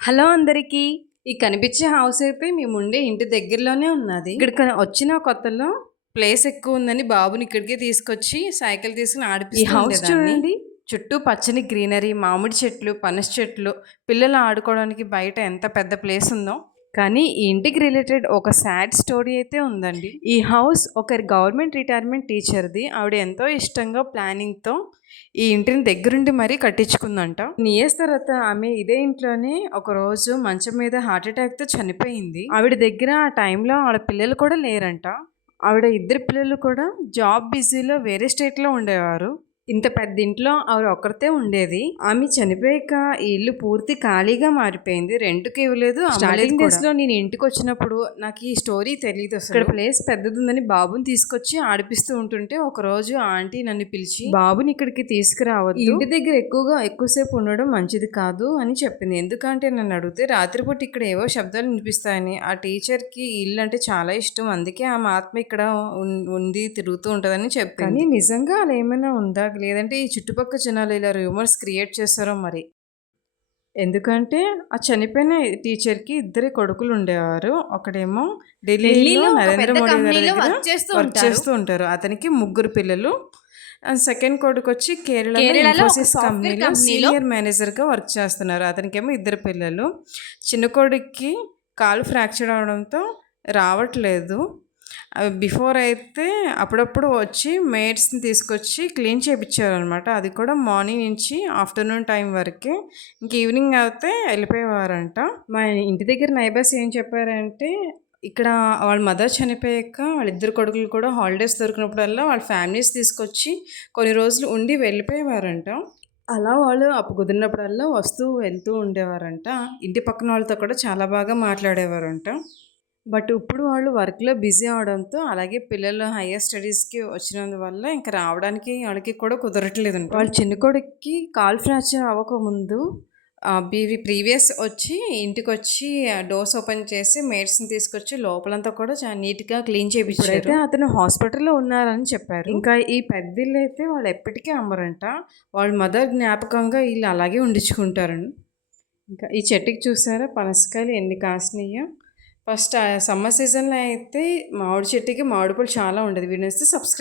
Hello అందరికీ! ఈ కనిపించే హౌస్ అయితే మేముండే ఇంటి దగ్గరలోనే ఉన్నది. ఇక్కడికి వచ్చిన కొత్తలో ప్లేస్ ఎక్కువ ఉందని బాబుని ఇక్కడికే తీసుకొచ్చి సైకిల్ తీసుకొని ఈ హౌస్ చూడండి. చుట్టూ పచ్చని గ్రీనరీ, మామిడి చెట్లు, పనస చెట్లు, పిల్లలు ఆడుకోవడానికి బయట ఎంత పెద్ద ప్లేస్ ఉందో. కానీ ఈ ఇంటికి రిలేటెడ్ ఒక సాడ్ స్టోరీ అయితే ఉందండి. ఈ హౌస్ ఒక గవర్నమెంట్ రిటైర్మెంట్ టీచర్ది. ఆవిడ ఎంతో ఇష్టంగా ప్లానింగ్తో ఈ ఇంటిని దగ్గరుండి మరీ కట్టించుకుందంట. ఇయర్స్ తర్వాత ఆమె ఇదే ఇంట్లోనే ఒకరోజు మంచం మీద హార్ట్ అటాక్తో చనిపోయింది. ఆవిడ దగ్గర ఆ టైంలో ఆవిడ పిల్లలు కూడా లేరంట. ఆవిడ ఇద్దరు పిల్లలు కూడా జాబ్ బిజీలో వేరే స్టేట్లో ఉండేవారు. ఇంత పెద్ద ఇంట్లో ఆవిడ ఒక్కరితే ఉండేది. ఆమె చనిపోయాక ఈ ఇల్లు పూర్తి ఖాళీగా మారిపోయింది. రెంట్కి ఇవ్వలేదు. స్టార్టింగ్ డేస్ లో నేను ఇంటికి వచ్చినప్పుడు నాకు ఈ స్టోరీ తెలియదు అసలు. ఇక్కడ ప్లేస్ పెద్దదిందని బాబుని తీసుకొచ్చి ఆడిపిస్తూ ఉంటుంటే ఒక రోజు ఆంటీ నన్ను పిలిచి బాబుని ఇక్కడికి తీసుకురావద్దు, ఇంటి దగ్గర ఎక్కువసేపు ఉండడం మంచిది కాదు అని చెప్పింది. ఎందుకంటే నన్ను అడిగితే రాత్రిపూట ఇక్కడ ఏవో శబ్దాలు వినిపిస్తాయని. ఆ టీచర్ కి ఇల్లు అంటే చాలా ఇష్టం, అందుకే ఆమె ఆత్మ ఇక్కడ ఉంది తిరుగుతూ ఉంటదని చెప్పింది. కానీ నిజంగా అలా ఏమైనా ఉందా లేదంటే ఈ చుట్టుపక్కల జనాలు ఇలా రూమర్స్ క్రియేట్ చేస్తారో మరి. ఎందుకంటే ఆ చనిపోయిన టీచర్కి ఇద్దరు కొడుకులు ఉండేవారు. ఒకడేమో ఢిల్లీలో నరేంద్ర మోడీ గారి దగ్గర వర్క్ చేస్తూ ఉంటారు. అతనికి ముగ్గురు పిల్లలు. సెకండ్ కొడుకు వచ్చి కేరళలో ఇన్ఫోసిస్ కంపెనీలో సీనియర్ మేనేజర్గా వర్క్ చేస్తున్నారు. అతనికేమో ఇద్దరు పిల్లలు. చిన్న కొడుక్కి కాలు ఫ్రాక్చర్ అవడంతో రావట్లేదు. బిఫోర్ అయితే అప్పుడప్పుడు వచ్చి మేడ్స్ని తీసుకొచ్చి క్లీన్ చేయించారు అనమాట. అది కూడా మార్నింగ్ నుంచి ఆఫ్టర్నూన్ టైం వరకే. ఇంక ఈవినింగ్ అయితే వెళ్ళిపోయేవారంట. మా ఇంటి దగ్గర నైబర్స్ ఏం చెప్పారంటే ఇక్కడ వాళ్ళ మదర్ చనిపోయాక వాళ్ళిద్దరు కొడుకులు కూడా హాలిడేస్ దొరికినప్పుడల్లా వాళ్ళ ఫ్యామిలీస్ తీసుకొచ్చి కొన్ని రోజులు ఉండి వెళ్ళిపోయేవారంట. అలా వాళ్ళు అప్పు కుదిరినప్పుడల్లా వస్తూ వెళ్తూ ఉండేవారంట. ఇంటి పక్కన వాళ్ళతో కూడా చాలా బాగా మాట్లాడేవారంట. బట్ ఇప్పుడు వాళ్ళు వర్క్లో బిజీ అవడంతో అలాగే పిల్లలు హైయర్ స్టడీస్కి వచ్చినందువల్ల ఇంకా రావడానికి వాళ్ళకి కూడా కుదరట్లేదు. వాళ్ళ చిన్న కొడుక్కి కాల్ ఫ్రాక్చర్ అవ్వకముందు ప్రీవియస్ వచ్చి ఇంటికి వచ్చి డోర్స్ ఓపెన్ చేసి మేడ్స్ని తీసుకొచ్చి లోపలంతా కూడా చాలా నీట్గా క్లీన్ చేయించారు. అయితే అతను హాస్పిటల్లో ఉన్నారని చెప్పారు. ఇంకా ఈ పెద్దిల్లు అయితే వాళ్ళు ఎప్పటికీ అమ్మరంట. వాళ్ళ మదర్ జ్ఞాపకంగా వీళ్ళు అలాగే ఉండించుకుంటారని. ఇంకా ఈ చెట్టుకి చూసారా పనసకాయలు ఎన్ని కాసినాయో. ఫస్ట్ సమ్మర్ సీజన్లో అయితే మామిడి చెట్టుకి మామిడి పళ్ళు చాలా ఉండేది. Videos subscribe